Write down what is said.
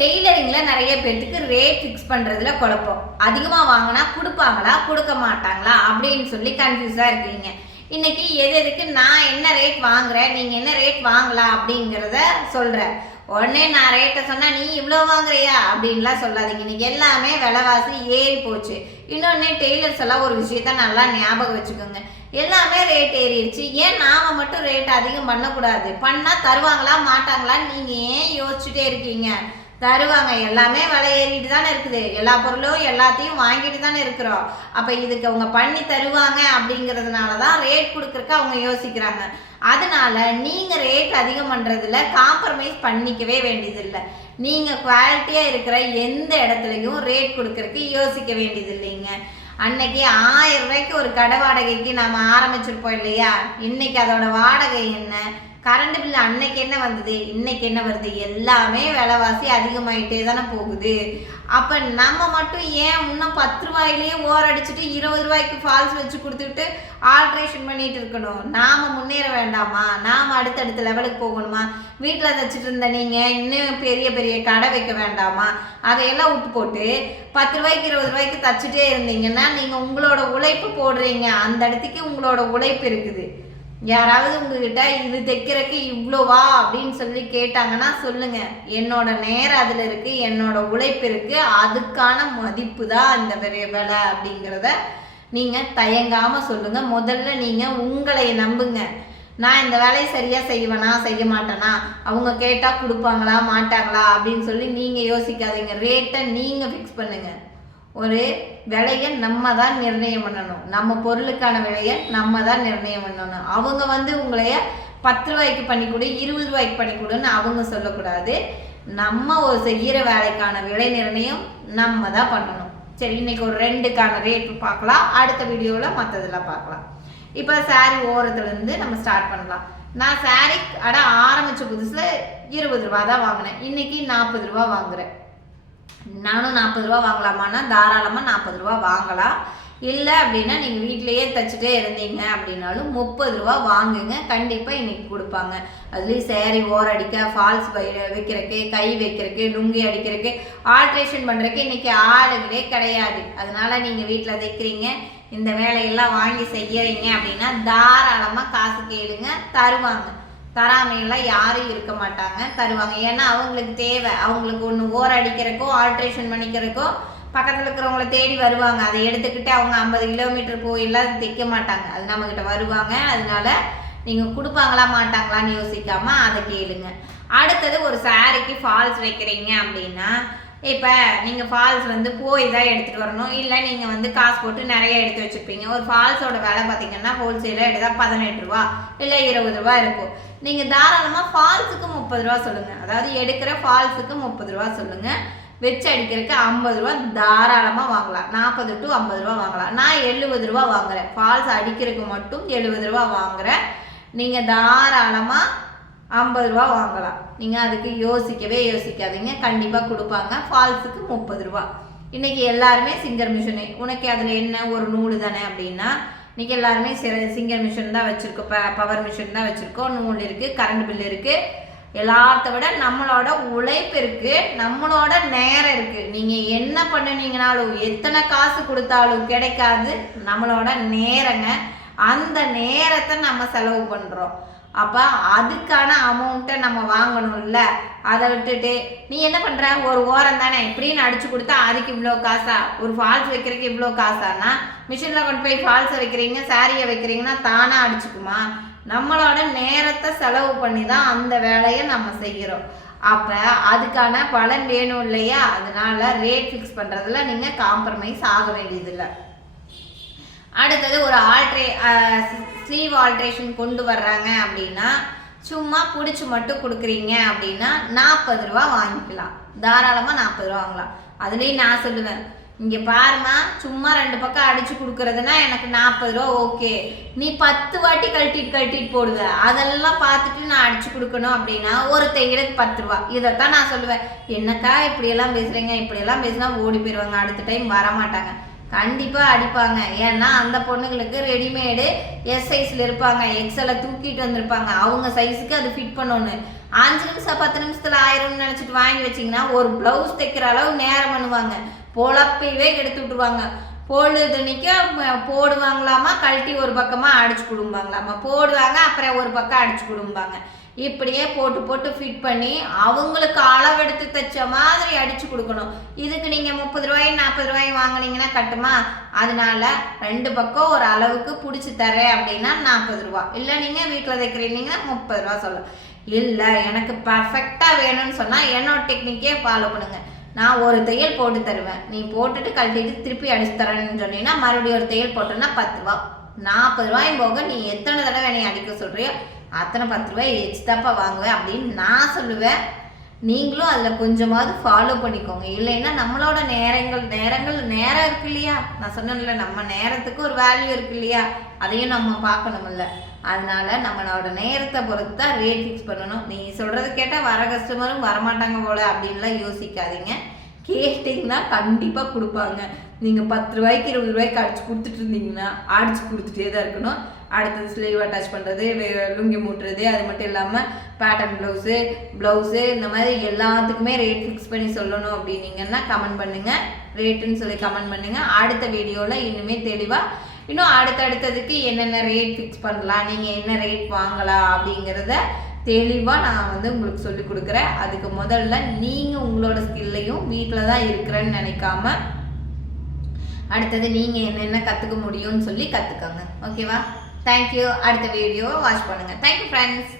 டெய்லரிங்கில் நிறைய பேர்த்துக்கு rate fix பண்ணுறதுல குழப்பம். அதிகமாக வாங்கினா கொடுப்பாங்களா கொடுக்க மாட்டாங்களா அப்படின்னு சொல்லி கன்ஃபியூஸாக இருக்கீங்க. இன்னைக்கு எதுக்கு நான் என்ன ரேட் வாங்குறேன், நீங்கள் என்ன ரேட் வாங்கலாம் அப்படிங்கிறத சொல்கிறேன். உடனே நான் ரேட்டை சொன்னால் நீ இவ்வளோ வாங்குறியா அப்படின்லாம் சொல்லாதீங்க. இன்னைக்கு எல்லாமே விலைவாசி ஏறி போச்சு. இன்னொன்று டெய்லர்ஸ் எல்லாம் ஒரு விஷயத்த நல்லா ஞாபகம் வச்சுக்கோங்க. எல்லாமே ரேட் ஏறிடுச்சு. ஏன் நாம் மட்டும் ரேட் அதிகம் பண்ணக்கூடாது? பண்ணால் தருவாங்களா மாட்டாங்களான்னு நீங்கள் ஏன் யோசிச்சுட்டே இருக்கீங்க? தருவாங்க. எல்லாமே விலை ஏறிட்டு தானே இருக்குது. எல்லா பொருளும் எல்லாத்தையும் வாங்கிட்டு தானே இருக்கிறோம். அப்போ இதுக்கு அவங்க பண்ணி தருவாங்க அப்படிங்கிறதுனால தான் ரேட் கொடுக்குறக்கு அவங்க யோசிக்கிறாங்க. அதனால நீங்கள் ரேட் அதிகம் பண்ணுறதுல காம்ப்ரமைஸ் பண்ணிக்கவே வேண்டியதில்லை. நீங்கள் குவாலிட்டியாக இருக்கிற எந்த இடத்துலையும் ரேட் கொடுக்குறக்கு யோசிக்க வேண்டியது இல்லைங்க. அன்னைக்கு 1000 ரூபாய்க்கு ஒரு கடை வாடகைக்கு நாம் ஆரம்பிச்சிருப்போம் இல்லையா? இன்னைக்கு அதோட வாடகை என்ன, கரண்ட் பில் அன்னைக்கு என்ன வந்தது, இன்னைக்கு என்ன வருது, எல்லாமே விலைவாசி அதிகமாயிட்டே தானே போகுது. அப்போ நம்ம மட்டும் ஏன் இன்னும் 10 ரூபாயிலேயே ஓர் அடிச்சுட்டு 20 ரூபாய்க்கு ஃபால்ஸ் வச்சு கொடுத்துட்டு ஆல்ட்ரேஷன் பண்ணிட்டு இருக்கணும்? நாம் முன்னேற வேண்டாமா? நாம் அடுத்தடுத்த லெவலுக்கு போகணுமா? வீட்டில் தைச்சிட்டு இருந்த நீங்கள் இன்னும் பெரிய பெரிய கடை வைக்க வேண்டாமா? அதையெல்லாம் விட்டு போட்டு 10 ரூபாய்க்கு 20 ரூபாய்க்கு தைச்சிட்டே இருந்தீங்கன்னா நீங்கள் உங்களோட உழைப்பு போடுறீங்க. அந்த இடத்துக்கு உங்களோட உழைப்பு இருக்குது. யாராவது உங்ககிட்ட இது தைக்கிறதுக்கு இவ்வளோவா அப்படின்னு சொல்லி கேட்டாங்கன்னா சொல்லுங்க, என்னோட நேரம் அதில் இருக்கு, என்னோட உழைப்பு இருக்கு, அதுக்கான மதிப்பு தான் இந்த விலை அப்படிங்கிறத நீங்க தயங்காம சொல்லுங்க. முதல்ல நீங்க உங்களை நம்புங்க. நான் இந்த வேலையை சரியா செய்வேனா செய்ய மாட்டேனா, அவங்க கேட்டா கொடுப்பாங்களா மாட்டாங்களா அப்படின்னு சொல்லி நீங்க யோசிக்காதீங்க. ரேட்டை நீங்க ஃபிக்ஸ் பண்ணுங்க. ஒரு விலையை நம்ம தான் நிர்ணயம் பண்ணணும். நம்ம பொருளுக்கான விலையை நம்ம தான் நிர்ணயம் பண்ணணும். அவங்க உங்களைய 10 ரூபாய்க்கு பண்ணி கொடு 20 ரூபாய்க்கு பண்ணி கொடுன்னு அவங்க சொல்லக்கூடாது. நம்ம ஒரு செய்கிற வேலைக்கான விலை நிர்ணயம் நம்ம தான் பண்ணணும். சரி, இன்னைக்கு ஒரு 2க்கான ரேட் பார்க்கலாம். அடுத்த வீடியோவில் மற்றதெல்லாம் பார்க்கலாம். இப்போ சாரி ஓரத்துலேருந்து நம்ம ஸ்டார்ட் பண்ணலாம். நான் சாரி ஆரம்பித்த புதுசில் 20 ரூபா தான் வாங்கினேன். இன்னைக்கு 40 ரூபா வாங்குறேன். நானும் 40 ரூபா வாங்கலாமான்னா தாராளமாக 40 ரூபா வாங்கலாம். இல்லை அப்படின்னா நீங்கள் வீட்டிலையே தைச்சிட்டே இருந்தீங்க அப்படின்னாலும் 30 ரூபா வாங்குங்க. கண்டிப்பாக இன்னைக்கு கொடுப்பாங்க. அதுலேயும் சேரீ ஓர் அடிக்க, ஃபால்ஸ் வைக்கிறதுக்கு, கை வைக்கிறதுக்கு, லுங்கி அடிக்கிறதுக்கு, ஆல்ட்ரேஷன் பண்ணுறதுக்கு இன்னைக்கு ஆளுகளே கிடையாது. அதனால நீங்கள் வீட்டில் தைக்கிறீங்க, இந்த வேலையெல்லாம் வாங்கி செய்யறீங்க அப்படின்னா தாராளமாக காசு கேளுங்க, தருவாங்க. தராமையெல்லாம் யாரும் இருக்க மாட்டாங்க, தருவாங்க. ஏன்னா அவங்களுக்கு தேவை. அவங்களுக்கு ஒன்று ஓர் அடிக்கிறக்கோ ஆல்ட்ரேஷன் பண்ணிக்கிறக்கோ பக்கத்தில் இருக்கிறவங்கள தேடி வருவாங்க. அதை எடுத்துக்கிட்டு அவங்க 50 கிலோமீட்டர் போயெல்லாம் தைக்க மாட்டாங்க. அது நம்மக்கிட்ட வருவாங்க. அதனால நீங்கள் கொடுப்பாங்களா மாட்டாங்களான்னு யோசிக்காமல் அதை கேளுங்க. அடுத்தது, ஒரு சாரிக்கு ஃபால்ஸ் வைக்கிறீங்க அப்படின்னா இப்போ நீங்கள் ஃபால்ஸ் போய் தான் எடுத்துகிட்டு வரணும். இல்லை நீங்கள் காசு போட்டு நிறைய எடுத்து வச்சுருப்பீங்க. ஒரு ஃபால்ஸோட விலை பார்த்தீங்கன்னா ஹோல்சேலாக எடுத்தால் 18 ரூபா இல்லை 20 ரூபா இருக்கும். நீங்கள் தாராளமாக ஃபால்ஸுக்கு 30 ரூபா சொல்லுங்கள். அதாவது எடுக்கிற ஃபால்ஸுக்கு 30 ரூபா சொல்லுங்கள். வச்சு அடிக்கிறதுக்கு 50 ரூபா தாராளமாக வாங்கலாம். 40 to 50 ரூபா வாங்கலாம். நான் 70 ரூபா வாங்குறேன். ஃபால்ஸ் அடிக்கிறதுக்கு மட்டும் 70 ரூபா வாங்குறேன். நீங்கள் தாராளமாக 50 ரூபா வாங்கலாம். நீங்கள் அதுக்கு யோசிக்காதீங்க. கண்டிப்பாக கொடுப்பாங்க. ஃபால்ஸுக்கு 30 ரூபா. இன்றைக்கி எல்லாருமே சிங்கர் மிஷினு. உனக்கு அதில் என்ன ஒரு நூல் தானே அப்படின்னா இன்றைக்கி எல்லாருமே சிங்கர் மிஷின் தான் வச்சுருக்கோம், பவர் மிஷின் தான் வச்சுருக்கோம். நூல் இருக்குது, கரண்ட் பில் இருக்குது. எல்லாத்த விட நம்மளோட உழைப்பு இருக்குது, நம்மளோட நேரம் இருக்குது. நீங்கள் என்ன பண்ணுனீங்கனாலும் எத்தனை காசு கொடுத்தாலும் கிடைக்காது நம்மளோட நேரங்க. அந்த நேரத்தை நம்ம செலவு பண்ணுறோம். அப்போ அதுக்கான அமௌண்ட்டை நம்ம வாங்கணும்ல. அதை விட்டுட்டு நீ என்ன பண்ணுற, ஒரு ஓரம் தானே இப்படின்னு அடிச்சு கொடுத்தா அதுக்கு இவ்வளோ காசா, ஒரு ஃபால்ஸ் வைக்கிறதுக்கு இவ்வளோ காசானா மிஷினில் கொண்டு போய் ஃபால்ஸை வைக்கிறீங்க, சாரியை வைக்கிறீங்கன்னா தானாக அடிச்சுக்குமா? நம்மளோட நேரத்தை செலவு பண்ணி தான் அந்த வேலையை நம்ம செய்கிறோம். அப்போ அதுக்கான பலன் வேணும் இல்லையா? அதனால ரேட் ஃபிக்ஸ் பண்ணுறதுல நீங்கள் காம்ப்ரமைஸ் ஆக வேண்டியதில்லை. அடுத்தது, ஒரு ஸ்லீவ் ஆல்ட்ரேஷன் கொண்டு வர்றாங்க அப்படின்னா சும்மா பிடிச்சி மட்டும் கொடுக்குறீங்க அப்படின்னா 40 ரூபா வாங்கிக்கலாம். தாராளமாக 40 ரூபா வாங்கலாம். அதுலேயும் நான் சொல்லுவேன், இங்கே பாருமா, சும்மா 2 பக்கம் அடித்து கொடுக்குறதுனா எனக்கு 40 ரூபா ஓகே. நீ 10 வாட்டி கழட்டிட்டு போடுவேன். அதெல்லாம் பார்த்துட்டு நான் அடித்து கொடுக்கணும் அப்படின்னா ஒரு தையலுக்கு 10 ரூபா. இதைத்தான் நான் சொல்லுவேன். என்னக்கா இப்படியெல்லாம் பேசுகிறீங்க, இப்படியெல்லாம் பேசினா ஓடி போயிடுவாங்க, அடுத்த டைம் வரமாட்டாங்க. கண்டிப்பாக அடிப்பாங்க. ஏன்னா அந்த பொண்ணுங்களுக்கு ரெடிமேடு எஸ் சைஸில் இருப்பாங்க, எக்ஸலை தூக்கிட்டு வந்திருப்பாங்க. அவங்க சைஸுக்கு அது ஃபிட் பண்ணணும். 5 நிமிஷம் 10 நிமிஷத்துல ஆயிரும்னு நினைச்சிட்டு வாங்கி வச்சிங்கன்னா ஒரு பிளவுஸ் தைக்கிற அளவு நேரம் பண்ணுவாங்க, பொழப்பையே எடுத்து விட்டுருவாங்க. பொழுதுனிக்க போடுவாங்களாமா, கழட்டி ஒரு பக்கமா அடிச்சு கொடுப்பாங்களாமா, போடுவாங்க அப்புறம் ஒரு பக்கம் அடிச்சு கொடுப்பாங்க. இப்படியே போட்டு போட்டு ஃபிட் பண்ணி அவங்களுக்கு அளவெடுத்து தைச்ச மாதிரி அடிச்சு கொடுக்கணும். இதுக்கு நீங்க 30 ரூபாய் 40 ரூபாய் வாங்கினீங்கன்னா கட்டுமா? அதனால 2 பக்கம் ஒரு அளவுக்கு பிடிச்சி தரேன் அப்படின்னா 40 ரூபா, இல்லை நீங்க வீட்டில் தைக்கிறீங்கன்னா 30 ரூபா சொல்லலாம். இல்லை எனக்கு பர்ஃபெக்டா வேணும்னு சொன்னா என்னோட டெக்னிக்கே ஃபாலோ பண்ணுங்க. நான் ஒரு தையல் போட்டு தருவேன், நீ போட்டுட்டு கழட்டிட்டு திருப்பி அடிச்சு தரேன்னு சொன்னீங்கன்னா மறுபடியும் ஒரு தையல் போட்டோன்னா 10 ரூபா. 40 ரூபாயும் போக நீ எத்தனை தடவை நீ அடிக்க சொல்றியோ அத்தனை 10 ரூபாய் எக்ஸ்ட்ராப்பா வாங்குவேன் அப்படின்னு நான் சொல்லுவேன். நீங்களும் அதில் கொஞ்சமாவது ஃபாலோ பண்ணிக்கோங்க. இல்லைன்னா நம்மளோட நேரம் இருக்கு இல்லையா, நான் சொன்னேன்ல நம்ம நேரத்துக்கு ஒரு வேல்யூ இருக்கு இல்லையா, அதையும் நம்ம பார்க்கணும்ல. அதனால நம்மளோட நேரத்தை பொறுத்து தான் ரேட் ஃபிக்ஸ் பண்ணணும். நீ சொல்றது கேட்டால் வர கஸ்டமரும் வரமாட்டாங்க போல அப்படின்லாம் யோசிக்காதீங்க. கேட்டிங்கன்னா கண்டிப்பாக கொடுப்பாங்க. நீங்கள் 10 ரூபாய்க்கு 20 ரூபாய்க்கு அடிச்சு கொடுத்துட்டு இருந்தீங்கன்னா அடிச்சு கொடுத்துட்டே தான் இருக்கணும். அடுத்தது ஸ்லீவ் அட்டாச் பண்ணுறது, லுங்கி மூட்டுறது, அது மட்டும் இல்லாமல் பேட்டர்ன் ப்ளவுஸு இந்த மாதிரி எல்லாத்துக்குமே ரேட் ஃபிக்ஸ் பண்ணி சொல்லணும் அப்படின்னீங்கன்னா கமெண்ட் பண்ணுங்கள், ரேட்டுன்னு சொல்லி கமெண்ட் பண்ணுங்கள். அடுத்த வீடியோவில் இன்னுமே தெளிவாக இன்னும் அடுத்தடுத்ததுக்கு என்னென்ன ரேட் ஃபிக்ஸ் பண்ணலாம், நீங்கள் என்ன ரேட் வாங்கலாம் அப்படிங்கிறத தெளிவாக நான் உங்களுக்கு சொல்லி கொடுக்குறேன். அதுக்கு முதல்ல நீங்கள் உங்களோட ஸ்கில்லையும் வீட்டில் தான் இருக்கிறேன்னு நினைக்காம அடுத்தது நீங்கள் என்னென்ன கற்றுக்க முடியும்னு சொல்லி கற்றுக்கோங்க. ஓகேவா? தேங்க்யூ. அடுத்த வீடியோவை வாட்ச் பண்ணுங்கள். Thank you friends.